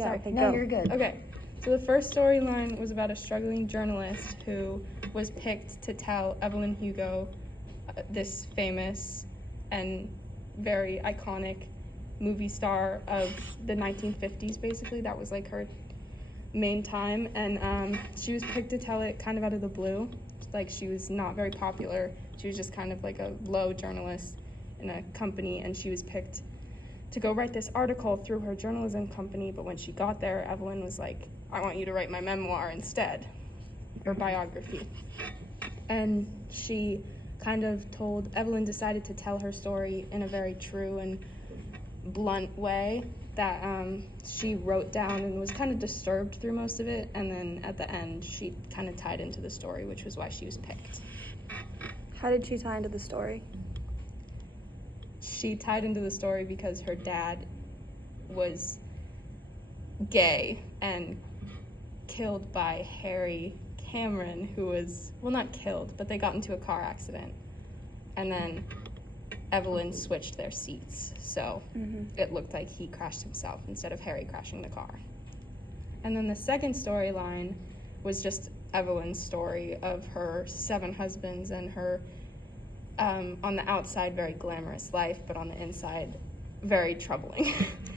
Yeah, Sorry. okay, No, go. you're good. Okay, so the first storyline was about a struggling journalist who was picked to tell Evelyn Hugo, this famous and very iconic movie star of the 1950s, basically. That was like her main time, and she was picked to tell it kind of out of the blue. Like, she was not very popular. She was just kind of like a low journalist in a company, and she was picked to go write this article through her journalism company. But when she got there, Evelyn was like, I want you to write my memoir instead, or biography. And she kind of Evelyn decided to tell her story in a very true and blunt way that she wrote down and was kind of disturbed through most of it, and then at the end she kind of tied into the story, which was why she was picked. How did she tie into the story? She tied into the story because her dad was gay and killed by Harry Cameron, who was, well, not killed, but they got into a car accident. And then Evelyn switched their seats, so it looked like he crashed himself instead of Harry crashing the car. And then the second storyline was just Evelyn's story of her 7 husbands and her, on the outside, very glamorous life, but on the inside, very troubling.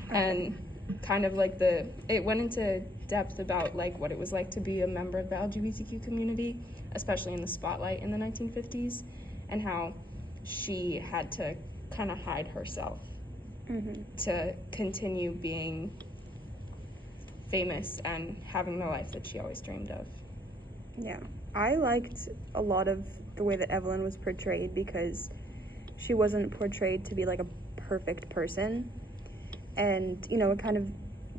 And kind of like it went into depth about like what it was like to be a member of the LGBTQ community, especially in the spotlight in the 1950s, and how she had to kind of hide herself to continue being famous and having the life that she always dreamed of. Yeah, I liked a lot of the way that Evelyn was portrayed because she wasn't portrayed to be like a perfect person, and you know, it kind of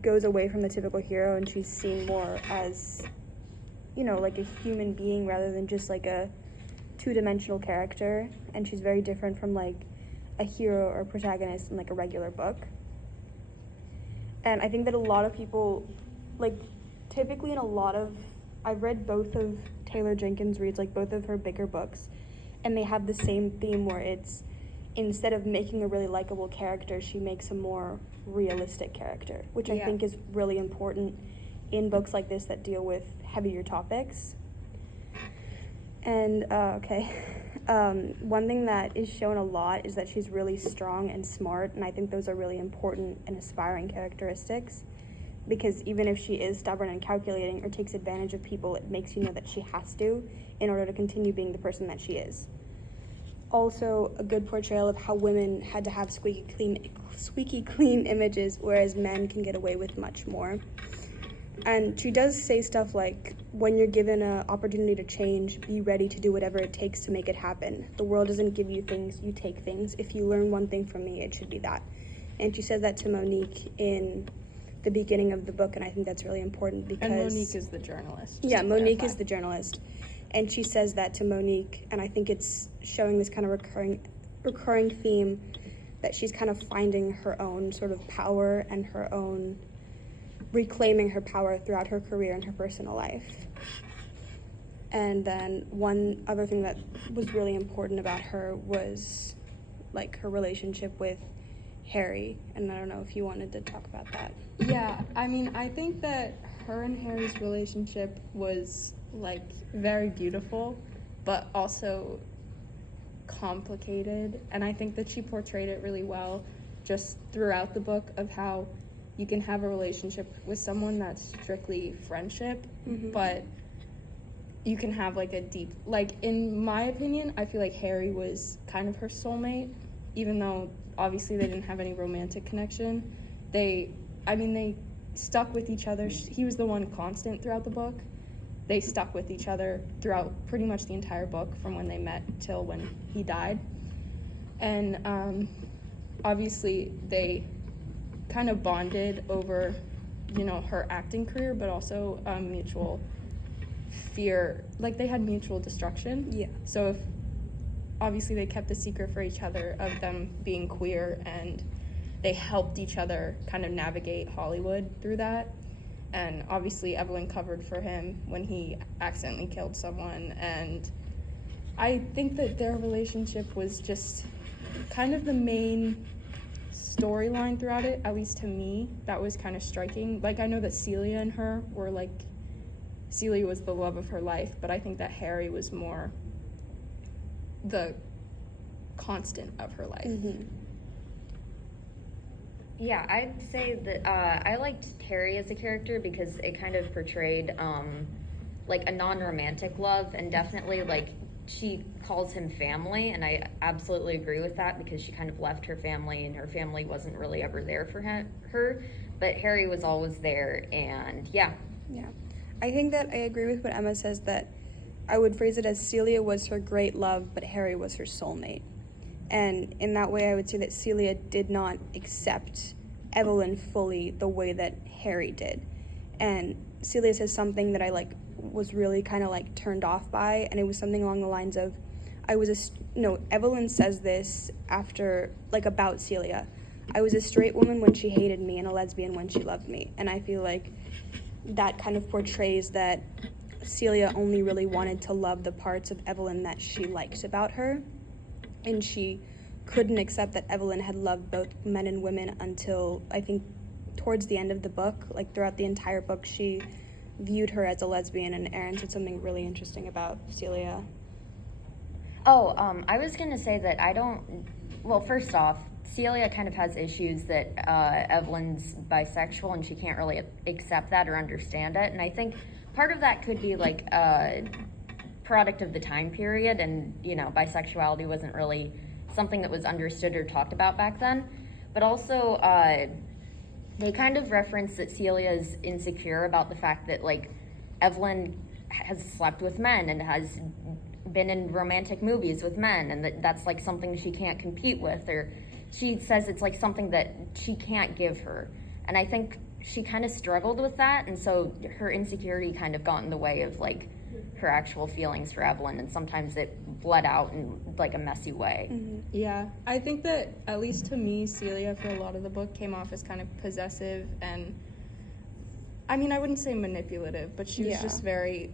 goes away from the typical hero, and she's seen more as, you know, like a human being rather than just like a two-dimensional character. And she's very different from like a hero or protagonist in like a regular book. And I think that a lot of people, like, typically in a lot of, I've read both of Taylor Jenkins Reid's, like both of her bigger books, and they have the same theme where it's, instead of making a really likable character, she makes a more realistic character, which I think is really important in books like this that deal with heavier topics. And, one thing that is shown a lot is that she's really strong and smart, and I think those are really important and aspiring characteristics, because even if she is stubborn and calculating or takes advantage of people, it makes you know that she has to in order to continue being the person that she is. Also, a good portrayal of how women had to have squeaky clean images, whereas men can get away with much more. And she does say stuff like, when you're given an opportunity to change, be ready to do whatever it takes to make it happen. The world doesn't give you things, you take things. If you learn one thing from me, it should be that. And she says that to Monique in the beginning of the book, and I think that's really important because... And Monique is the journalist. Yeah, Monique is the journalist. And she says that to Monique, and I think it's showing this kind of recurring theme that she's kind of finding her own sort of power and her own reclaiming her power throughout her career and her personal life. And then one other thing that was really important about her was like her relationship with Harry, and I don't know if you wanted to talk about that. Yeah, I mean, I think that her and Harry's relationship was like very beautiful, but also complicated, and I think that she portrayed it really well just throughout the book of how you can have a relationship with someone that's strictly friendship, but you can have like a deep, like in my opinion, I feel like Harry was kind of her soulmate, even though obviously they didn't have any romantic connection. They stuck with each other. He was the one constant throughout the book. They stuck with each other throughout pretty much the entire book from when they met till when he died. And obviously they kind of bonded over, you know, her acting career, but also mutual fear, like they had mutual destruction. Yeah. So if obviously they kept a secret for each other of them being queer, and they helped each other kind of navigate Hollywood through that. And obviously Evelyn covered for him when he accidentally killed someone, and I think that their relationship was just kind of the main storyline throughout it, at least to me, that was kind of striking. Like, I know that Celia and her were like, Celia was the love of her life, but I think that Harry was more the constant of her life. Mm-hmm. Yeah, I'd say that I liked Harry as a character because it kind of portrayed like a non-romantic love, and definitely like she calls him family, and I absolutely agree with that because she kind of left her family and her family wasn't really ever there for her, but Harry was always there, and yeah. Yeah. I think that I agree with what Emma says, that I would phrase it as Celia was her great love, but Harry was her soulmate. And in that way, I would say that Celia did not accept Evelyn fully the way that Harry did. And Celia says something that I was really kind of turned off by, and it was something along the lines of, Evelyn says this after, about Celia. I was a straight woman when she hated me and a lesbian when she loved me. And I feel like that kind of portrays that Celia only really wanted to love the parts of Evelyn that she liked about her. And she couldn't accept that Evelyn had loved both men and women until, I think, towards the end of the book. Throughout the entire book, she viewed her as a lesbian, and Erin said something really interesting about Celia. Oh, I was going to say that first off, Celia kind of has issues that Evelyn's bisexual and she can't really accept that or understand it. And I think part of that could be a product of the time period, and, bisexuality wasn't really something that was understood or talked about back then. But also, they kind of reference that Celia's insecure about the fact that, Evelyn has slept with men and has been in romantic movies with men, and that's something she can't compete with, or she says it's something that she can't give her. And I think she kind of struggled with that, and so her insecurity kind of got in the way of her actual feelings for Evelyn, and sometimes it bled out in a messy way. Mm-hmm. Yeah, I think that, at least to me, Celia for a lot of the book came off as kind of possessive and, I mean, I wouldn't say manipulative, but she was just very,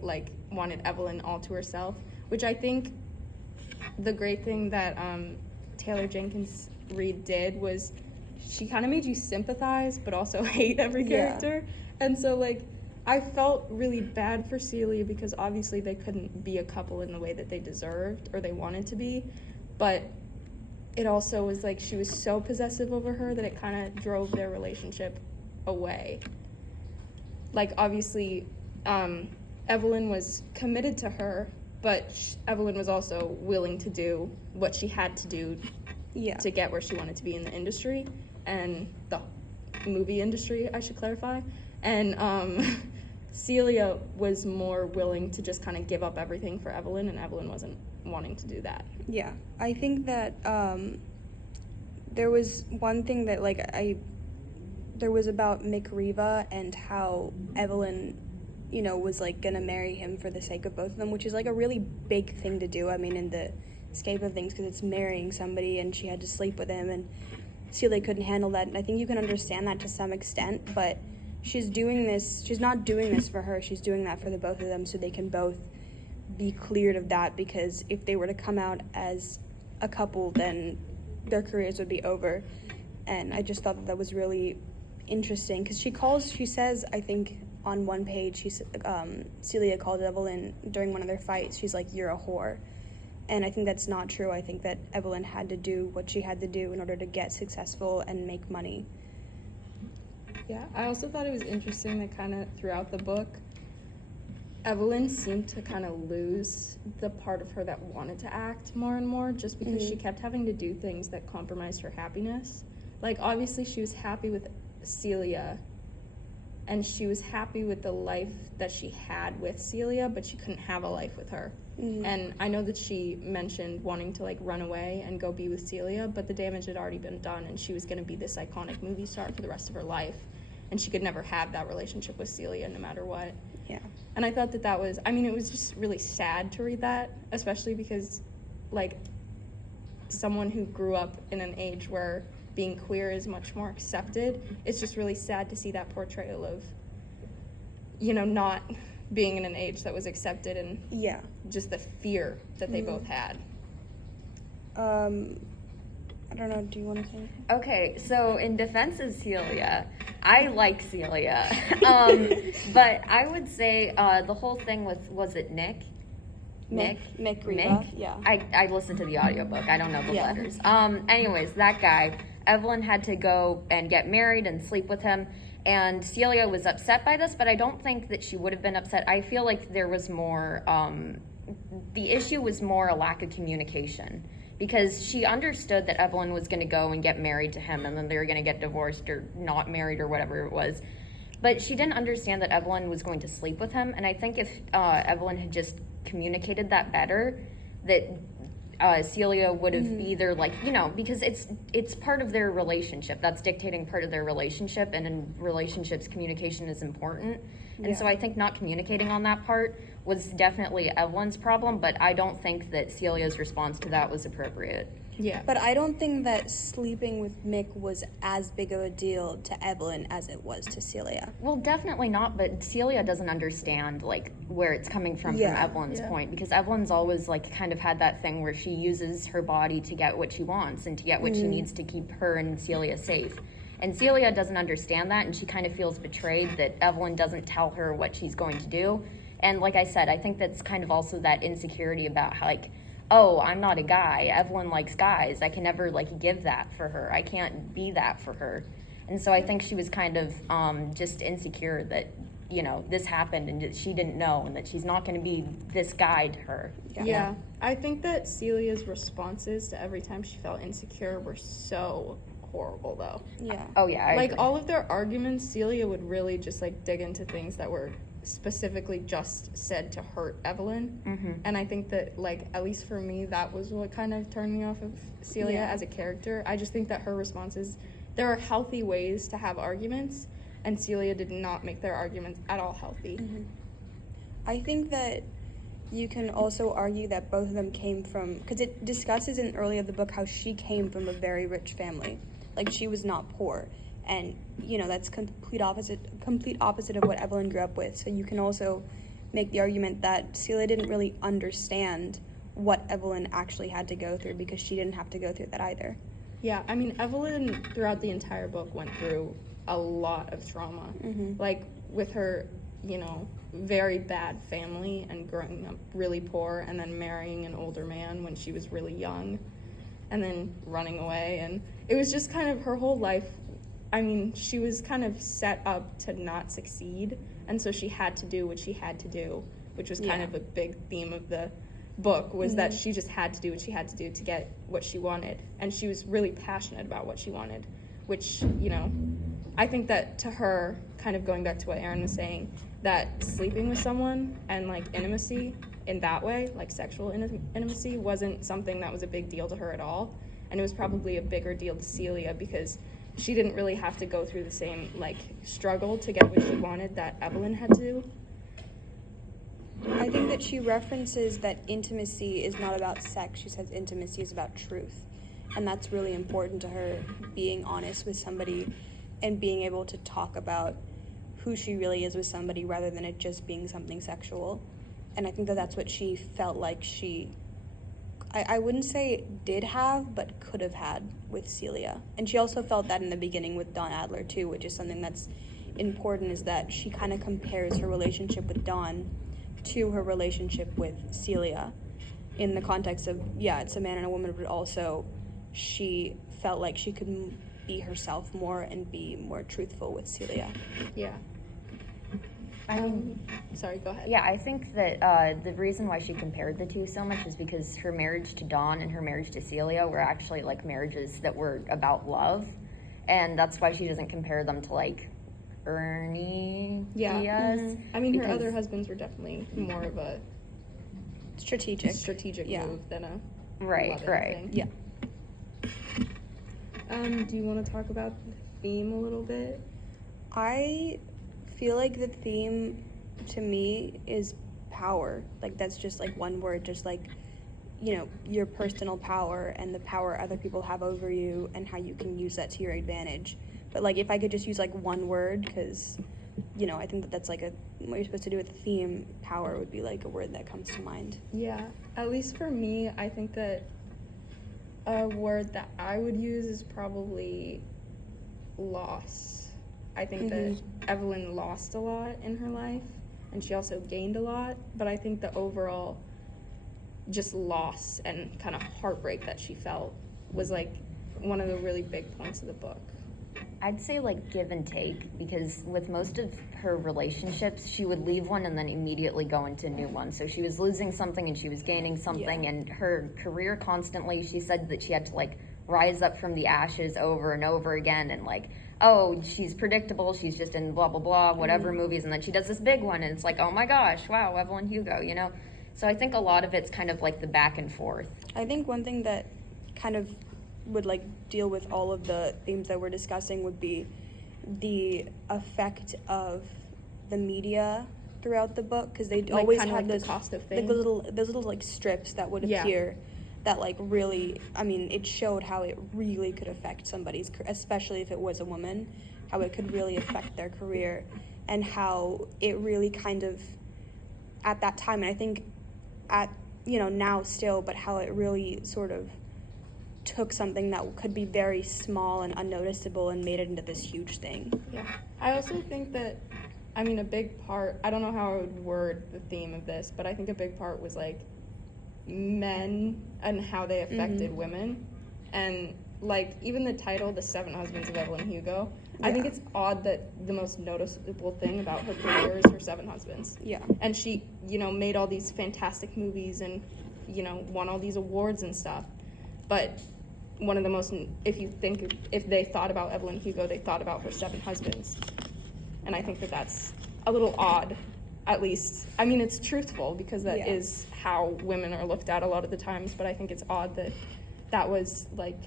wanted Evelyn all to herself, which I think the great thing that Taylor Jenkins Reid did was she kind of made you sympathize but also hate every character. And so I felt really bad for Celia because obviously they couldn't be a couple in the way that they deserved or they wanted to be, but it also was she was so possessive over her that it kind of drove their relationship away. Obviously Evelyn was committed to her, but Evelyn was also willing to do what she had to do to get where she wanted to be in the industry, and the movie industry, I should clarify. And Celia was more willing to just kind of give up everything for Evelyn, and Evelyn wasn't wanting to do that. Yeah, I think that there was one thing that there was about McRiva and how Evelyn, was gonna marry him for the sake of both of them, which is a really big thing to do. I mean, in the scope of things, because it's marrying somebody and she had to sleep with him, and Celia couldn't handle that. And I think you can understand that to some extent, but she's not doing this for her, she's doing that for the both of them so they can both be cleared of that, because if they were to come out as a couple, then their careers would be over. And I just thought that was really interesting, because she says, I think on one page, Celia called Evelyn during one of their fights, she's like, "You're a whore." And I think that's not true. I think that Evelyn had to do what she had to do in order to get successful and make money. Yeah, I also thought it was interesting that kind of throughout the book, Evelyn seemed to kind of lose the part of her that wanted to act more and more, just because she kept having to do things that compromised her happiness. Obviously she was happy with Celia, and she was happy with the life that she had with Celia, but she couldn't have a life with her. And I know that she mentioned wanting to run away and go be with Celia, but the damage had already been done, and she was going to be this iconic movie star for the rest of her life, and she could never have that relationship with Celia no matter what. Yeah. And I thought that was, it was just really sad to read that, especially because someone who grew up in an age where being queer is much more accepted, it's just really sad to see that portrayal of, not being in an age that was accepted, and just the fear that they both had. I don't know, do you want to say anything? Okay, so in defense of Celia, I like Celia. But I would say the whole thing with, was it Nick? Mick Reba, yeah. I listened to the audiobook. I don't know the Yeah. letters. Anyways, that guy, Evelyn had to go and get married and sleep with him. And Celia was upset by this, but I don't think that she would have been upset. I feel like there was more, the issue was more a lack of communication. Because she understood that Evelyn was going to go and get married to him, and then they were going to get divorced or not married or whatever it was. But she didn't understand that Evelyn was going to sleep with him. And I think if Evelyn had just communicated that better, that Celia would have either, like, you know, because it's part of their relationship. That's dictating part of their relationship, and in relationships, communication is important. And so I think not communicating on that part was definitely Evelyn's problem, but I don't think that Celia's response to that was appropriate. Yeah. But I don't think that sleeping with Mick was as big of a deal to Evelyn as it was to Celia. Well, definitely not, but Celia doesn't understand, like, where it's coming from Evelyn's point, because Evelyn's always, like, kind of had that thing where she uses her body to get what she wants and to get what she needs to keep her and Celia safe. And Celia doesn't understand that, and she kind of feels betrayed that Evelyn doesn't tell her what she's going to do. And like I said, I think that's kind of also that insecurity about, how, like, oh, I'm not a guy. Evelyn likes guys. I can never, like, give that for her. I can't be that for her. And so I think she was kind of just insecure that, you know, this happened and that she didn't know and that she's not going to be this guy to her. Yeah. I think that Celia's responses to every time she felt insecure were so horrible, though. Yeah. Oh, yeah. I Like, agree. all of their arguments, Celia would really just, like, dig into things that were specifically just said to hurt Evelyn. And I think that, like, at least for me, that was what kind of turned me off of Celia as a character. I just think that her responses, there are healthy ways to have arguments, and Celia did not make their arguments at all healthy. I think that you can also argue that both of them came from, because it discusses in early of the book how she came from a very rich family. Like, she was not poor. And, you know, that's complete opposite of what Evelyn grew up with. So you can also make the argument that Celia didn't really understand what Evelyn actually had to go through, because she didn't have to go through that either. Yeah, I mean, Evelyn, throughout the entire book, went through a lot of trauma. Like, with her, you know, very bad family and growing up really poor and then marrying an older man when she was really young and then running away. And it was just kind of her whole life. I mean, she was kind of set up to not succeed, and so she had to do what she had to do, which was kind of a big theme of the book, was that she just had to do what she had to do to get what she wanted, and she was really passionate about what she wanted, which, you know, I think that to her, kind of going back to what Erin was saying, that sleeping with someone and, like, intimacy in that way, like sexual intimacy, wasn't something that was a big deal to her at all, and it was probably a bigger deal to Celia because she didn't really have to go through the same, like, struggle to get what she wanted that Evelyn had to. I think that she references that intimacy is not about sex. She says intimacy is about truth. And that's really important to her, being honest with somebody and being able to talk about who she really is with somebody rather than it just being something sexual. And I think that that's what she felt like she, I wouldn't say did have, but could have had with Celia. And she also felt that in the beginning with Dawn Adler too, which is something that's important, is that she kind of compares her relationship with Dawn to her relationship with Celia in the context of, yeah, it's a man and a woman, but also she felt like she could be herself more and be more truthful with Celia. Yeah. Sorry, go ahead. Yeah, I think that the reason why she compared the two so much is because her marriage to Dawn and her marriage to Celia were actually, like, marriages that were about love, and that's why she doesn't compare them to, like, Ernie Diaz. I mean, her other husbands were definitely more of a Strategic move than a Right. thing. Yeah. Do you want to talk about the theme a little bit? I feel like the theme to me is power. Like, that's just like one word, just like, you know, your personal power and the power other people have over you and how you can use that to your advantage. But, like, if I could just use, like, one word, because, you know, I think that that's, like, what you're supposed to do with the theme, power would be, like, a word that comes to mind. Yeah, at least for me, I think that A word that I would use is probably loss. I think that Evelyn lost a lot in her life, and she also gained a lot, but I think the overall just loss and kind of heartbreak that she felt was like one of the really big points of the book. I'd say like give and take, because with most of her relationships, she would leave one and then immediately go into a new one. So she was losing something and she was gaining something, and her career constantly, she said that she had to like rise up from the ashes over and over again, and like, oh, she's predictable, she's just in blah, blah, blah, whatever movies, and then she does this big one, and it's like, oh my gosh, wow, Evelyn Hugo, you know? So I think a lot of it's kind of like the back and forth. I think one thing that kind of would like deal with all of the themes that we're discussing would be the effect of the media throughout the book, because they Like, always kind of had like those the cost of like fame. those little like strips that would Yeah. appear that like really, I mean, it showed how it really could affect somebody's, especially if it was a woman, how it could really affect their career, and how it really kind of at that time, and I think at, you know, now still, but how it really sort of took something that could be very small and unnoticeable and made it into this huge thing. Yeah. I also think that, I mean, a big part, I don't know how I would word the theme of this, but I think a big part was like men and how they affected women. And like even the title, The Seven Husbands of Evelyn Hugo, I think it's odd that the most noticeable thing about her career is her 7 husbands. Yeah. And she, you know, made all these fantastic movies and, you know, won all these awards and stuff. But one of the most, if they thought about Evelyn Hugo, they thought about her 7 husbands. And I think that that's a little odd, at least. I mean, it's truthful because that is how women are looked at a lot of the times, but I think it's odd that that was like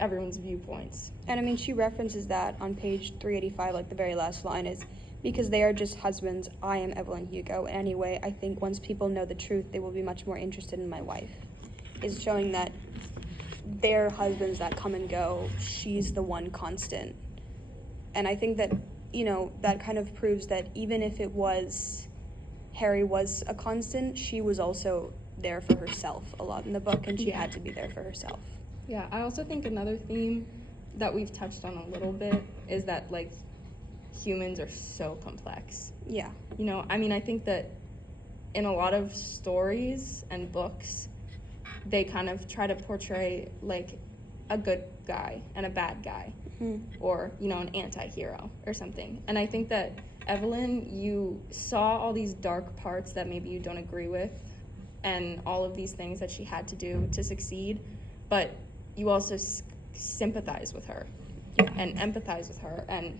everyone's viewpoints. And I mean, she references that on page 385, like the very last line is, because they are just husbands, I am Evelyn Hugo. And anyway, I think once people know the truth, they will be much more interested in my wife. Is showing that they're husbands that come and go, she's the one constant. And I think that, you know, that kind of proves that even if it was, Harry was a constant, she was also there for herself a lot in the book, and she had to be there for herself. Yeah, I also think another theme that we've touched on a little bit is that, like, humans are so complex. Yeah. You know, I mean, I think that in a lot of stories and books, they kind of try to portray, like, a good guy and a bad guy, or, you know, an anti-hero or something. And I think that, Evelyn, you saw all these dark parts that maybe you don't agree with, and all of these things that she had to do to succeed, but you also sympathize with her and empathize with her, and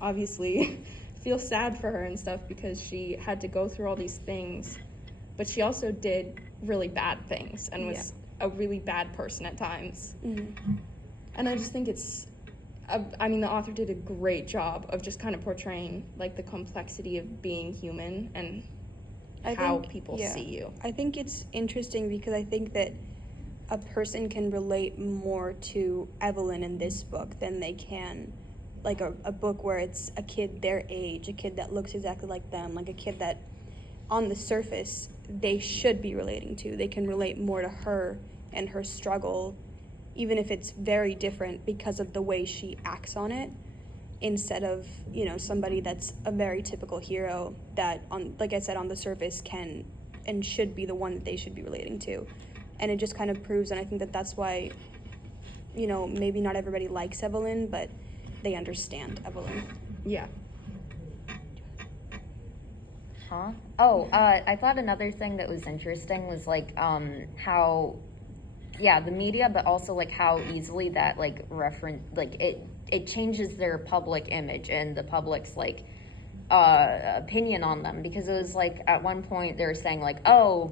obviously feel sad for her and stuff because she had to go through all these things, but she also did really bad things and was a really bad person at times. And I just think it's, I mean, the author did a great job of just kind of portraying like the complexity of being human and how people see you. I think it's interesting because I think that a person can relate more to Evelyn in this book than they can like a book where it's a kid their age, a kid that looks exactly like them, like a kid that on the surface they should be relating to. They can relate more to her and her struggle, even if it's very different because of the way she acts on it, instead of, you know, somebody that's a very typical hero that, on, like I said, on the surface can and should be the one that they should be relating to. And it just kind of proves, and I think that that's why, you know, maybe not everybody likes Evelyn, but they understand Evelyn. Yeah. Huh? Oh, I thought another thing that was interesting was like how, the media, but also like how easily that like it changes their public image and the public's like opinion on them, because it was like at one point they were saying like, oh,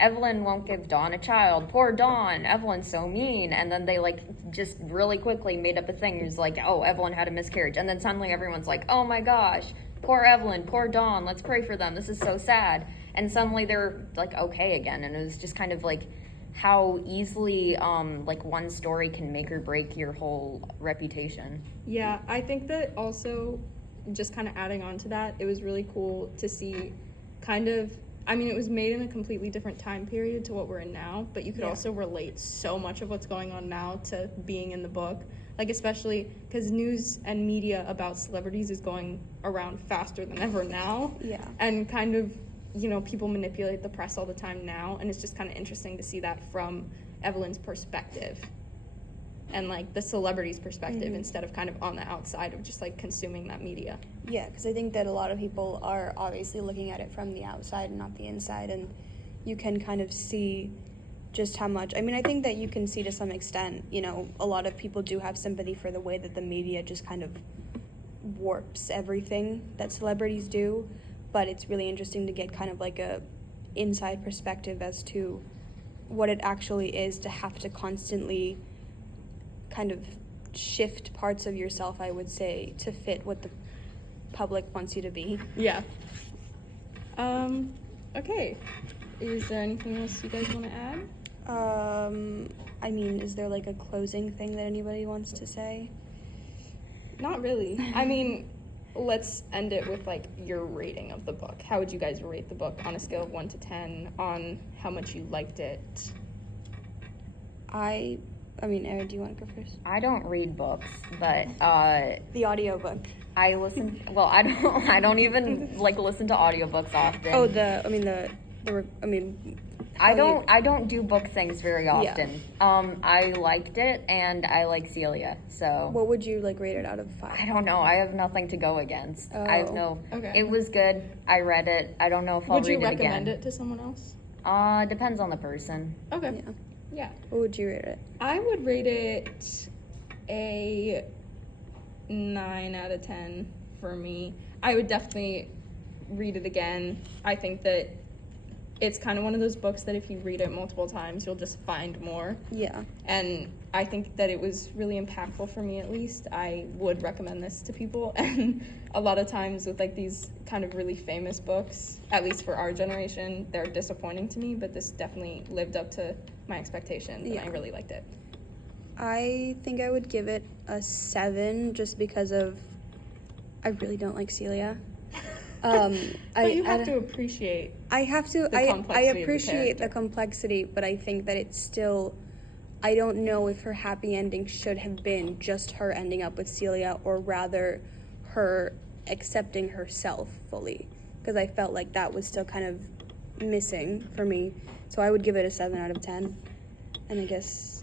Evelyn won't give Dawn a child. Poor Dawn. Evelyn's so mean. And then they like just really quickly made up a thing. It was like, oh, Evelyn had a miscarriage. And then suddenly everyone's like, oh my gosh, poor Evelyn, poor Dawn. Let's pray for them. This is so sad. And suddenly they're like okay again. And it was just kind of like how easily like one story can make or break your whole reputation. Yeah, I think that also, just kind of adding on to that, it was really cool to see kind of, I mean, it was made in a completely different time period to what we're in now, but you could Yeah. also relate so much of what's going on now to being in the book. Like, especially because news and media about celebrities is going around faster than ever now. Yeah. And kind of, you know, people manipulate the press all the time now, and it's just kind of interesting to see that from Evelyn's perspective. And, like, the celebrity's perspective instead of kind of on the outside of just, like, consuming that media. Yeah, because I think that a lot of people are obviously looking at it from the outside and not the inside, and you can kind of see just how much. I mean, I think that you can see to some extent, you know, a lot of people do have sympathy for the way that the media just kind of warps everything that celebrities do, but it's really interesting to get kind of like a inside perspective as to what it actually is to have to constantly kind of shift parts of yourself, I would say, to fit what the public wants you to be. Yeah. Okay. Is there anything else you guys want to add? I mean, is there like a closing thing that anybody wants to say? Not really. I mean, let's end it with, like, your rating of the book. How would you guys rate the book on a scale of 1 to 10 on how much you liked it? I mean, Erin, do you want to go first? I don't read books, but The audiobook. I listen. Well, I don't even like listen to audiobooks often. Oh, I don't do book things very Yeah. often. I liked it, and I like Celia. So what would you like rate it out of 5? I don't know. I have nothing to go against. I have no. Okay. It was good. I read it. I don't know if I'll Would you read it again. recommend it to someone else? Depends on the person. Okay. Yeah. Yeah. What would you rate it? I would rate it a 9 out of 10 for me. I would definitely read it again. I think that it's kind of one of those books that if you read it multiple times, you'll just find more. Yeah. And I think that it was really impactful for me, at least. I would recommend this to people. And a lot of times with, like, these kind of really famous books, at least for our generation, they're disappointing to me, but this definitely lived up to my expectations, and Yeah. I really liked it. I think I would give it a 7 just because of I really don't like Celia. But you have to appreciate. I have to. the I complexity of the appreciate the character. complexity, but I think that it's still. I don't know if her happy ending should have been just her ending up with Celia, or rather, her accepting herself fully, because I felt like that was still kind of missing for me. So I would give it a 7 out of 10, and I guess